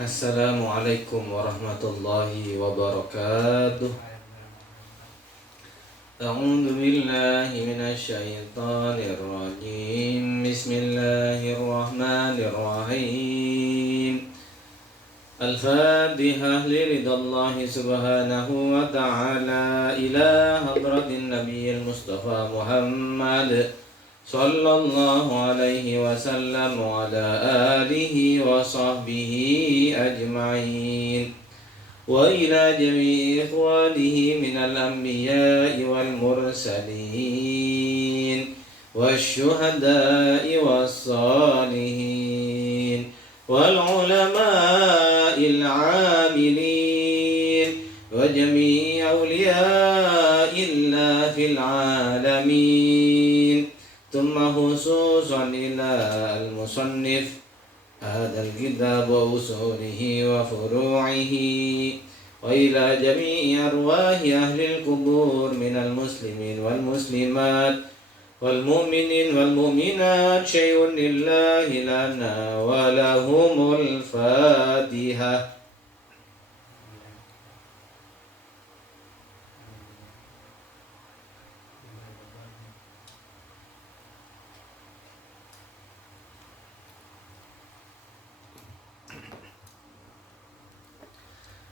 Assalamualaikum warahmatullahi wabarakatuh. A'udzu billahi minasy syaithanir rajim. Bismillahirrahmanirrahim. Al-Fatihah liridhallahi subhanahu wa ta'ala ila hadratin nabiyil mustafa Muhammad sallallahu alaihi wasallam wa ala alihi wa sahbihi ajma'in wa ila jami'i ikhwanihi minal anbiya'i wal mursalin wasyuhada'i wassalihin wal ulama'il 'amilin wa jami'i awliya'illah fil 'alamin. ثم خصوصا إلى المصنف هذا الكتاب وأصوله وفروعه وإلى جميع أرواح أهل القبور من المسلمين والمسلمات والمؤمنين والمؤمنات شيء لله لنا ولهم الفاتحة.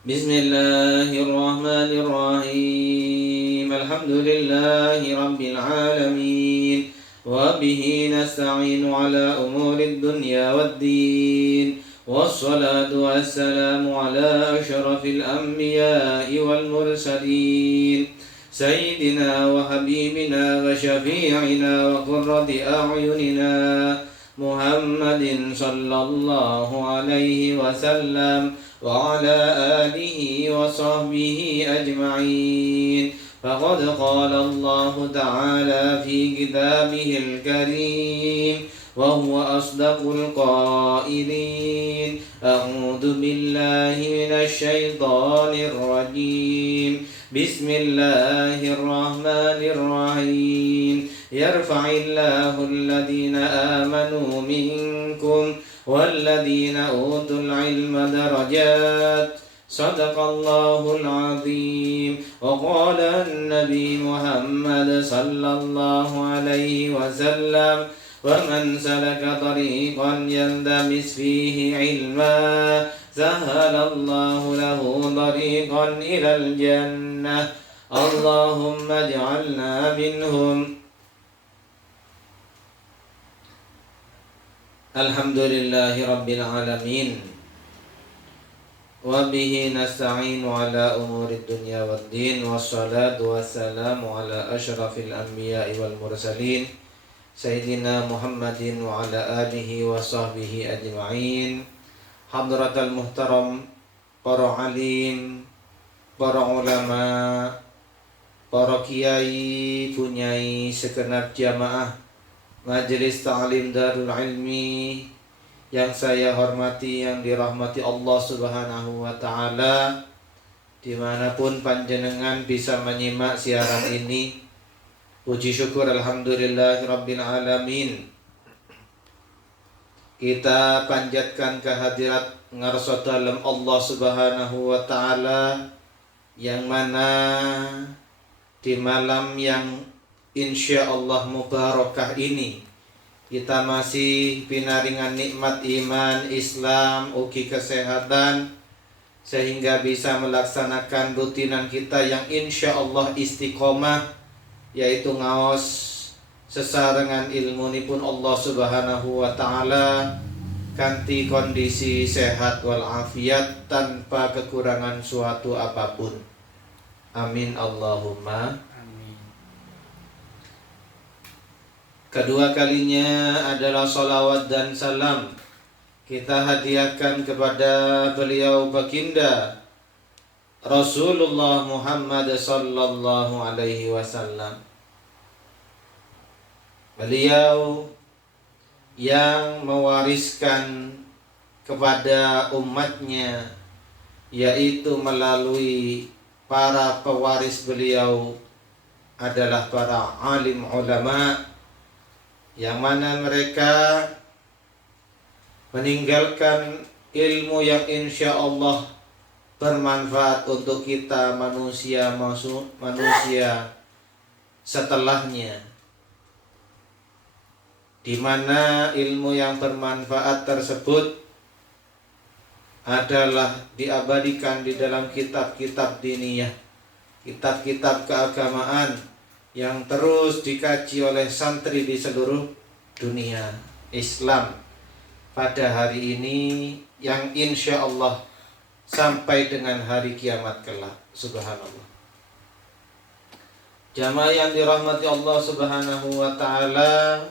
Bismillahirrahmanirrahim. Alhamdulillahi rabbil alamin. Wa bihi nasta'inu ala umuri dunya waddin. Wassalatu wassalamu ala asyrafil anbiya'i wal mursalin. Sayyidina wa habibina wa syafi'ina wa qurrati a'yunina Muhammadin sallallahu alaihi wasallam wa ala alihi wa sahbihi ajma'in. Faqad qala Allah ta'ala fi kitabihil karim wa huwa asdaqul qailin. A'udzu billahi minasy syaithanir rajim. Bismillahirrahmanirrahim. Yarfa'illahu alladhina amanu minkum والذين أوتوا العلم درجات. صدق الله العظيم. وقال النبي محمد صلى الله عليه وسلم ومن سلك طريقا يلتمس فيه علما سهل الله له طريقا إلى الجنة. اللهم اجعلنا منهم. Alhamdulillahi rabbil alamin. Wa bihi nasta'inu ala umuri dunya waddin. Wassalatu wassalamu ala asyrafil anbiya'i wal mursalin Sayyidina Muhammadin wa ala alihi wa sahbihi ajma'in. Hadratal muhtaram, para alim, para ulama, para kiai, punyai segenap jamaah Majelis Ta'lim Darul Ilmi yang saya hormati, yang dirahmati Allah Subhanahu wa Ta'ala, dimanapun panjenengan bisa menyimak siaran ini. Puji syukur alhamdulillah rabbil alamin. Kita panjatkan kehadirat ngarsa dalem Allah Subhanahu wa Ta'ala, yang mana di malam yang insya Allah mubarakah ini kita masih pinaringan nikmat iman, Islam, ugi kesehatan, sehingga bisa melaksanakan rutinan kita yang insya Allah istiqomah, yaitu ngaos sesarengan ilmunipun Allah Subhanahu wa Ta'ala kanthi kondisi sehat walafiat tanpa kekurangan suatu apapun. Amin Allahumma. Kedua kalinya adalah salawat dan salam kita hadiahkan kepada beliau baginda Rasulullah Muhammad sallallahu alaihi wasallam. Beliau yang mewariskan kepada umatnya, yaitu melalui para pewaris beliau adalah para alim ulama, yang mana mereka meninggalkan ilmu yang insya Allah bermanfaat untuk kita manusia setelahnya, di mana ilmu yang bermanfaat tersebut adalah diabadikan di dalam kitab-kitab diniyah, kitab-kitab keagamaan yang terus dikaji oleh santri di seluruh dunia Islam pada hari ini, yang insya Allah sampai dengan hari kiamat kelak. Subhanallah. Jamaah yang dirahmati Allah Subhanahu wa ta'ala,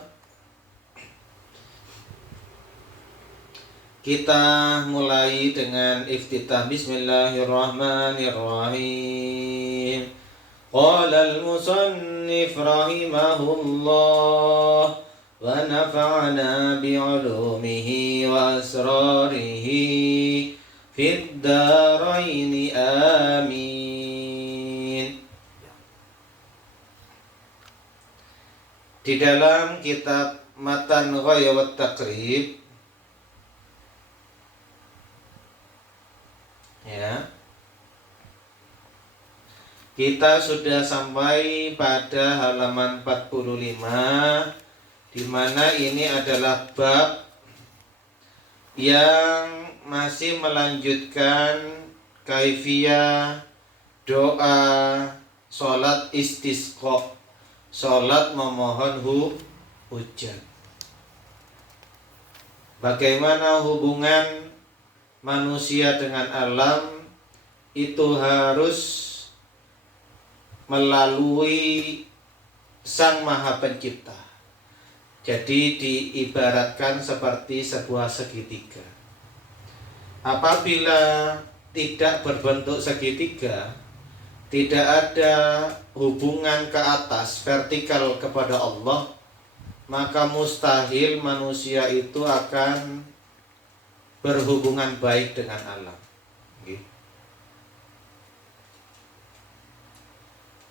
kita mulai dengan iftitah. Bismillahirrahmanirrahim. Qala al-musannif rahimahullah wa nafa'ana bi'ulumihi wa asrarihi fid daraini amin. Di dalam kitab Matan Ghaya wa Taqrib, ya, kita sudah sampai pada halaman 45, di mana ini adalah bab yang masih melanjutkan kaifiyah doa sholat istisqa, sholat memohon hujan. Bagaimana hubungan manusia dengan alam itu harus melalui Sang Maha Pencipta. Jadi diibaratkan seperti sebuah segitiga. Apabila tidak berbentuk segitiga, tidak ada hubungan ke atas vertikal kepada Allah, maka mustahil manusia itu akan berhubungan baik dengan alam.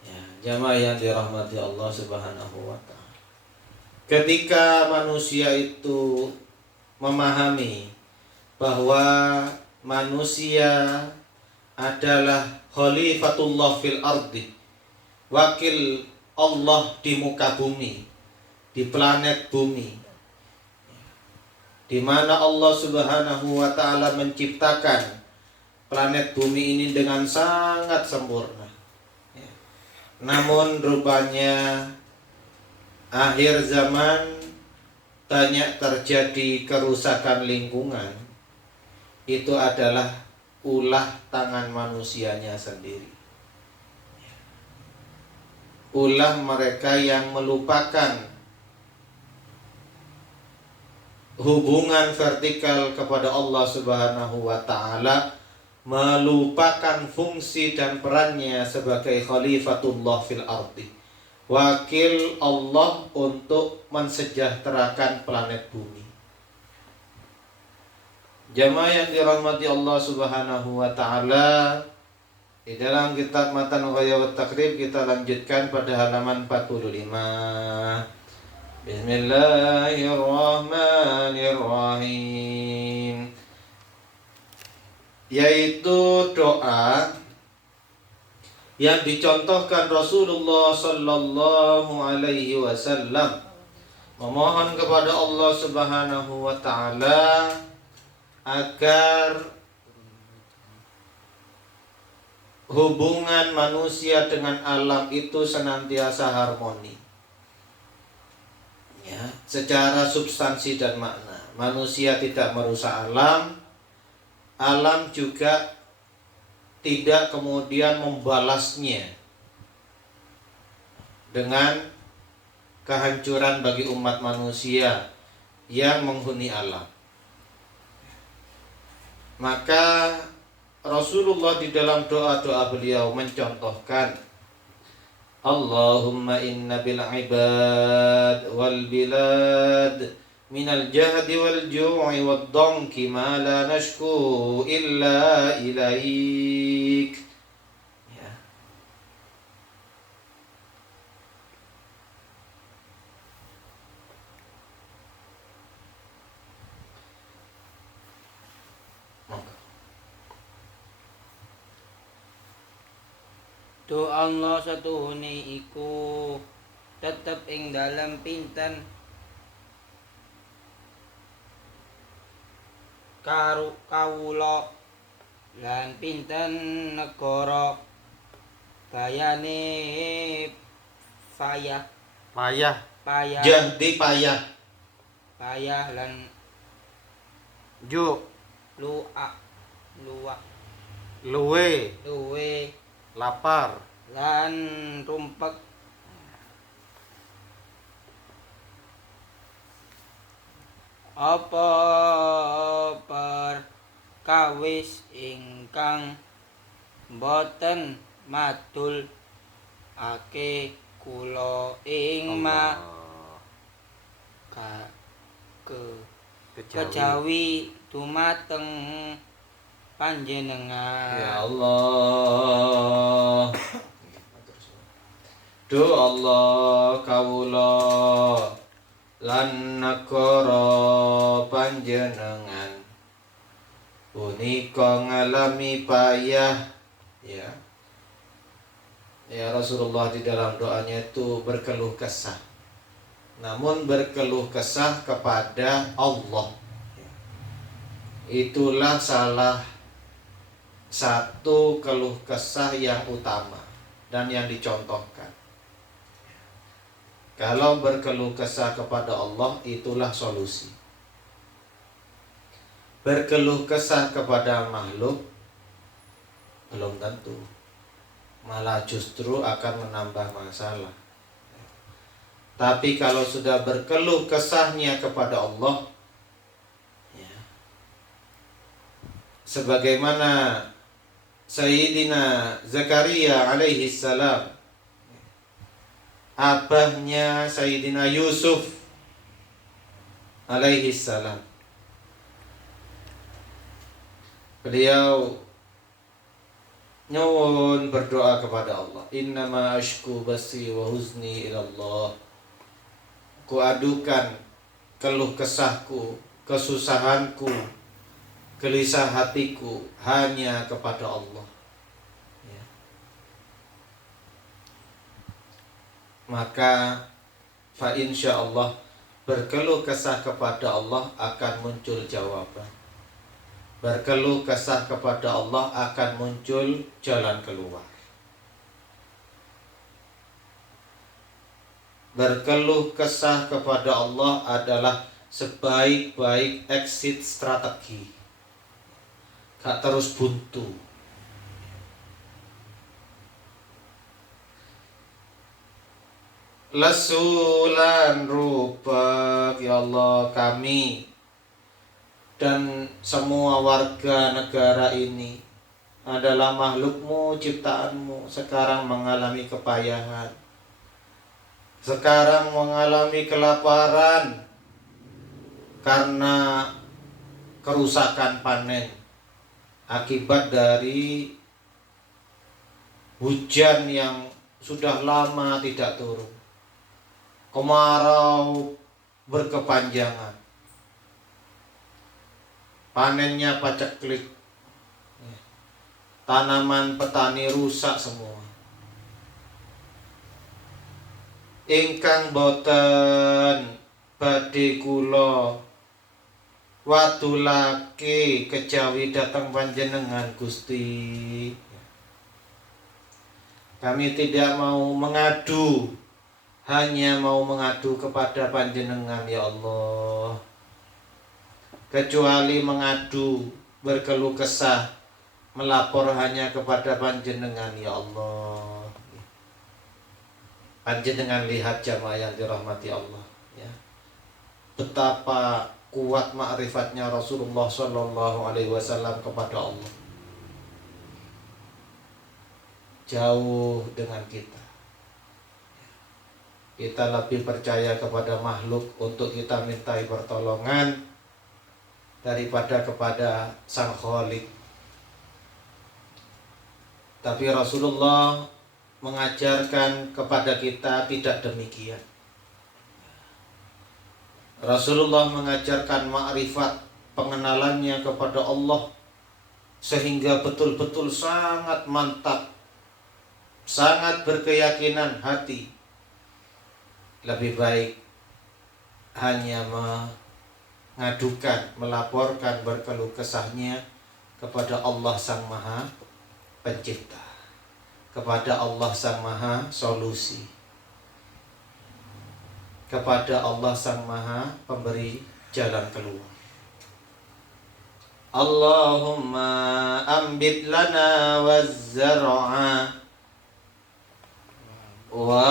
Ya, jamaah yang dirahmati Allah Subhanahu wa ta'ala, ketika manusia itu memahami bahwa manusia adalah khalifatullah fil ardi, wakil Allah di muka bumi, di planet bumi, di mana Allah Subhanahu wa ta'ala menciptakan planet bumi ini dengan sangat sempurna. Namun rupanya akhir zaman banyak terjadi kerusakan lingkungan. Itu adalah ulah tangan manusianya sendiri. Ulah mereka yang melupakan hubungan vertikal kepada Allah Subhanahu wa ta'ala, melupakan fungsi dan perannya sebagai khalifatullah fil ardi, wakil Allah untuk mensejahterakan planet bumi. Jamaah yang dirahmati Allah Subhanahu wa ta'ala, di dalam kitab Matan Ghaya wa Taqrib kita lanjutkan pada halaman 45. Bismillahirrahmanirrahim. Yaitu doa yang dicontohkan Rasulullah sallallahu alaihi wasallam, memohon kepada Allah Subhanahu wa ta'ala agar hubungan manusia dengan alam itu senantiasa harmoni, ya, secara substansi dan makna. Manusia tidak merusak alam, alam juga tidak kemudian membalasnya dengan kehancuran bagi umat manusia yang menghuni alam. Maka Rasulullah di dalam doa-doa beliau mencontohkan, Allahumma inna bil ibad wal bilad minal jahdi wal ju'i wad donki ma la nashku illa ilaik. Ya. Tu Allah satuhune iku tetep ing dalam pinten kawula lan pinten negara bayane payah Payah. payah Jadi payah. payah lan Ju. luak Luwe. luwe Lapar. lan rumpek apa perkawis ingkang boten madul ake kula ing kejawi dumateng panjenengan. Ya Allah. Du Allah kawula lan negara panjenengan punika ngalami payah, ya. Ya, Rasulullah di dalam doanya itu berkeluh kesah. Namun berkeluh kesah kepada Allah. Itulah salah satu keluh kesah yang utama dan yang dicontohkan. Kalau berkeluh kesah kepada Allah, itulah solusi. Berkeluh kesah kepada makhluk belum tentu, malah justru akan menambah masalah. Tapi kalau sudah berkeluh kesahnya kepada Allah, ya, sebagaimana Sayyidina Zakaria alaihi salam, abahnya Sayyidina Yusuf alaihi salam, beliau nyuwun berdoa kepada Allah, innama ashku basi wa huzni ilallah. Kuadukan keluh kesahku, kesusahanku, gelisah hatiku hanya kepada Allah, ya. Maka fa insyaallah berkeluh kesah kepada Allah akan muncul jawaban. Berkeluh kesah kepada Allah akan muncul jalan keluar. Berkeluh kesah kepada Allah adalah sebaik-baik exit strategi. Gak terus buntu. Lesulan rubak, ya Allah, kami dan semua warga negara ini adalah makhlukmu, ciptaanmu, sekarang mengalami kepayahan, sekarang mengalami kelaparan karena kerusakan panen akibat dari hujan yang sudah lama tidak turun, kemarau berkepanjangan, panennya paceklik, tanaman petani rusak semua. Ingkang boten badhe kula wadulake kejawi datang panjenengan Gusti. Kami tidak mau mengadu, hanya mau mengadu kepada panjenengan, ya Allah. Kecuali mengadu, berkeluh kesah, melapor hanya kepada panjenengan, ya Allah. Panjenengan lihat jamaah yang dirahmati Allah, ya. Betapa kuat ma'rifatnya Rasulullah Shallallahu Alaihi Wasallam kepada Allah, jauh dengan kita. Kita lebih percaya kepada makhluk untuk kita mintai pertolongan daripada kepada Sang Khalik. Tapi Rasulullah mengajarkan kepada kita tidak demikian. Rasulullah mengajarkan ma'rifat, pengenalannya kepada Allah, sehingga betul-betul sangat mantap sangat berkeyakinan hati, lebih baik hanya mengadukan, melaporkan, berkeluh kesahnya kepada Allah Sang Maha Pencipta, kepada Allah Sang Maha Solusi, kepada Allah Sang Maha Pemberi jalan keluar. Allahumma ambit lana waz-zar'a wa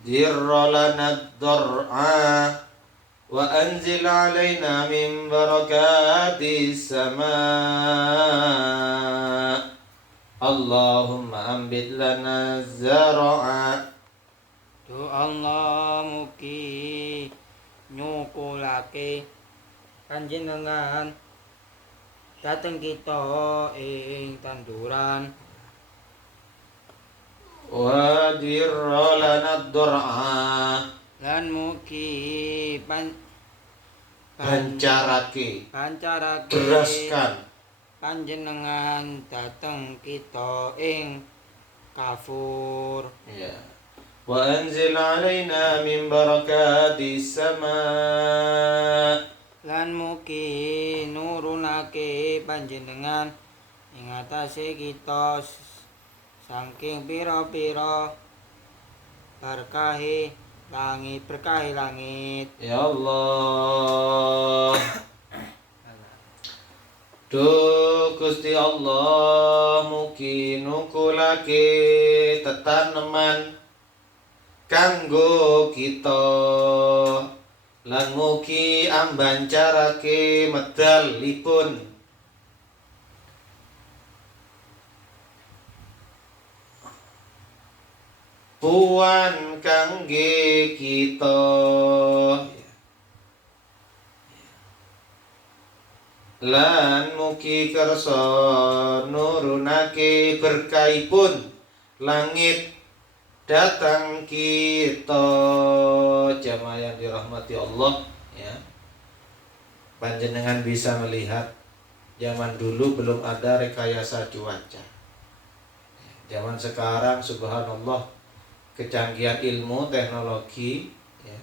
dirra lana ad-dar'a wa anzil alaina min barakati sama. Allahumma ambit lana zar'a. Tu Allah mugi nyukulake panjenengan dateng kita ing tanduran Wa dirra lana ad-dar'a. lan mugi Bancarake, pancarake deraskan panjenengan dateng kita ing kafur. ya. Wa anzil alaina min barakati sama. Lan mugi nurunake panjenengan ing atase kita saking pira-pira berkahi langit. Ya Allah. Duh Gusti Allah mugi nukulake tetaneman kanggo kita, lan mugi ambancarake medalipun puan kangge kita, lan mugi kersa nurunake berkahipun langit datang kita. Jamaah yang dirahmati Allah ya. Panjenengan bisa melihat zaman dulu belum ada rekayasa cuaca. Zaman sekarang subhanallah kecanggihan ilmu teknologi ya,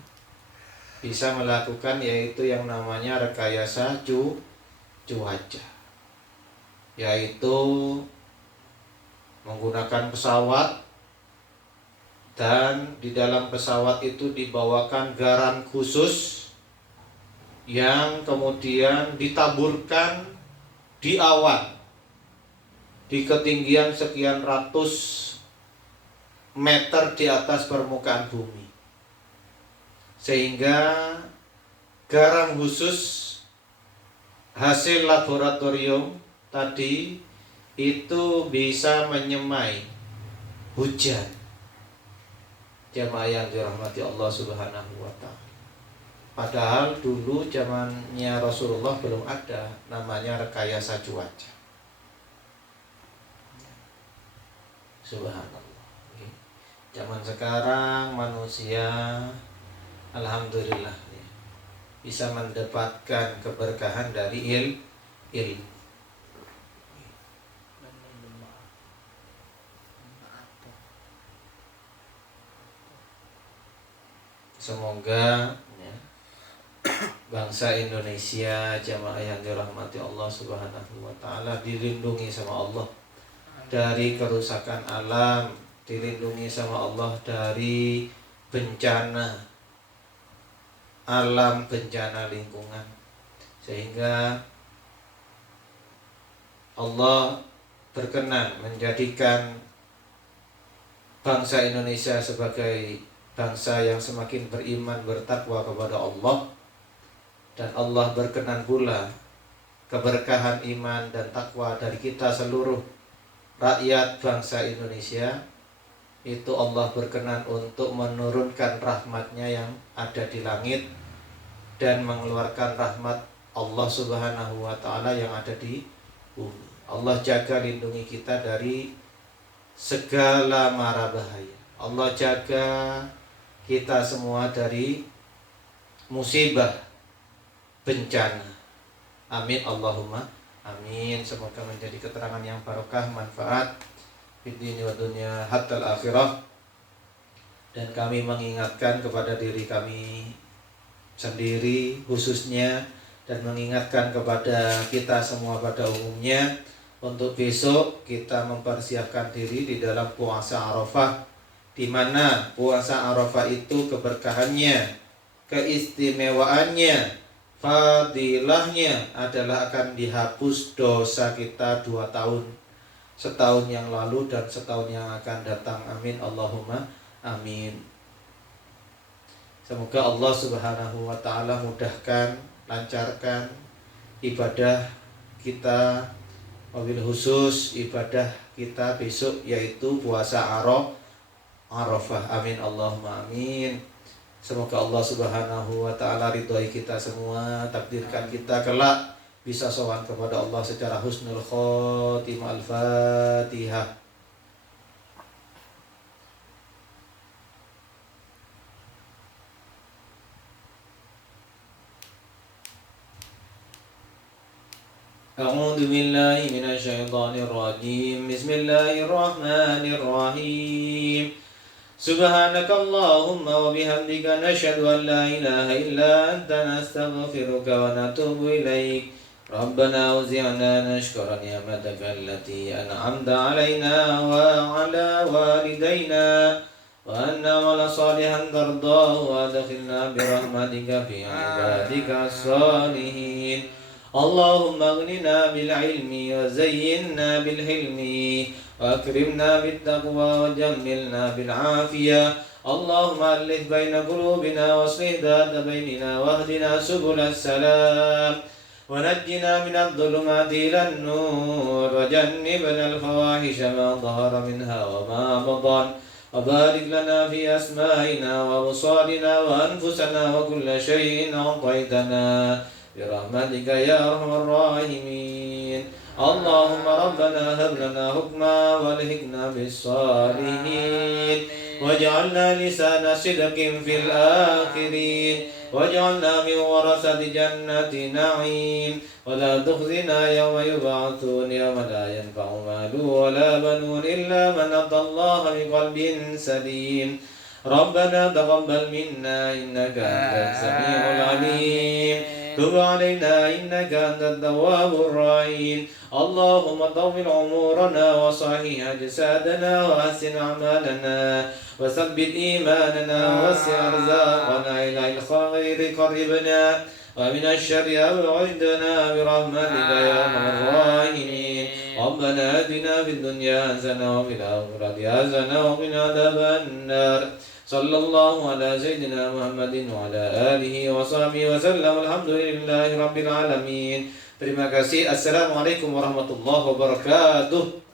bisa melakukan yaitu yang namanya rekayasa cuaca, yaitu menggunakan pesawat, dan di dalam pesawat itu dibawakan garam khusus yang kemudian ditaburkan di awan di ketinggian sekian ratus meter di atas permukaan bumi, sehingga garam khusus hasil laboratorium tadi itu bisa menyemai hujan. Jamaah yang dirahmati Allah Subhanahu wa ta'ala. Padahal dulu zamannya Rasulullah belum ada namanya rekayasa cuaca. Subhanallah. Zaman sekarang manusia alhamdulillah ya, bisa mendapatkan keberkahan dari ilmu. Semoga ya, bangsa Indonesia, jamaah yang dirahmati Allah Subhanahu wa ta'ala, dilindungi sama Allah dari kerusakan alam, dilindungi sama Allah dari bencana alam, bencana lingkungan, sehingga Allah berkenan menjadikan bangsa Indonesia sebagai bangsa yang semakin beriman, bertakwa kepada Allah, dan Allah berkenan pula keberkahan iman dan takwa dari kita seluruh rakyat bangsa Indonesia itu Allah berkenan untuk menurunkan rahmatnya yang ada di langit dan mengeluarkan rahmat Allah Subhanahu wa ta'ala yang ada di bumi. Allah jaga lindungi kita dari segala mara bahaya. Allah jaga kita semua dari musibah, bencana. Amin Allahumma amin. Semoga menjadi keterangan yang barokah, manfaat fid dini wa dunya hatta al-akhirah. Dan kami mengingatkan kepada diri kami sendiri khususnya, dan mengingatkan kepada kita semua pada umumnya, untuk besok kita mempersiapkan diri di dalam puasa Arafah, di mana puasa Arafah itu keberkahannya, keistimewaannya, fadilahnya adalah akan dihapus dosa kita 2 tahun, setahun yang lalu dan setahun yang akan datang. Amin Allahumma amin. Semoga Allah Subhanahu wa taala mudahkan, lancarkan ibadah kita, wabil khusus ibadah kita besok, yaitu puasa Arafah. Amin Allahumma amin. Semoga Allah Subhanahu wa taala ridhoi kita semua, takdirkan kita kelak bisa sowan kepada Allah secara husnul khotimah. Al-Fatihah. أعوذ بالله من الشيطان الرجيم. بسم الله الرحمن الرحيم. سبحانك اللهم وبحمدك نشهد أن لا إله إلا أنت نستغفرك ونتوب إليك. ربنا أوزعنا نشكر نعمتك التي أنعمت علينا وعلى والدينا، وأن نعمل صالحا ترضاه، وأدخلنا برحمتك في عبادك الصالحين. اللهم اغننا بالعلم وزينا بالحلم، وأكرمنا بالتقوى وجملنا بالعافية. اللهم ألف بين قلوبنا واصلح ذات بيننا، واهدنا سبل السلام، ونجنا من الظلمات إلى النور، وجنبنا الفواحش ما ظهر منها وما بطن، وبارك لنا في أسمائنا وأبصارنا وأنفسنا وكل شيء أعطيتنا برحمتك يا أرحم الراحمين. اللهم ربنا هب لنا حكما والحقنا بالصالحين، واجعلنا لسان صدق في الآخرين، واجعلنا من ورثة جنة نعيم، ولا تخزنا يوم يبعثون، يوم لا ينفع مال ولا بنون إلا من أتى الله بقلب سليم. ربنا تقبل منا إنك أنت السميع العليم، تب علينا إنك أنت التواب الرحيم. اللهم طول عمرنا وصحح أجسادنا وأحسن أعمالنا وثبت إيماننا ووسع أرزاقنا إلى الخير قربنا، ومن الشر أبعدنا برحمتك يا أرحم الراحمين. ربنا آتنا في الدنيا حسنة وفي الآخرة حسنة وقنا عذاب النار. صلى الله على سيدنا محمد وعلى آله وصحبه وسلم. الحمد لله رب العالمين. Terima kasih. Assalamualaikum warahmatullahi wabarakatuh.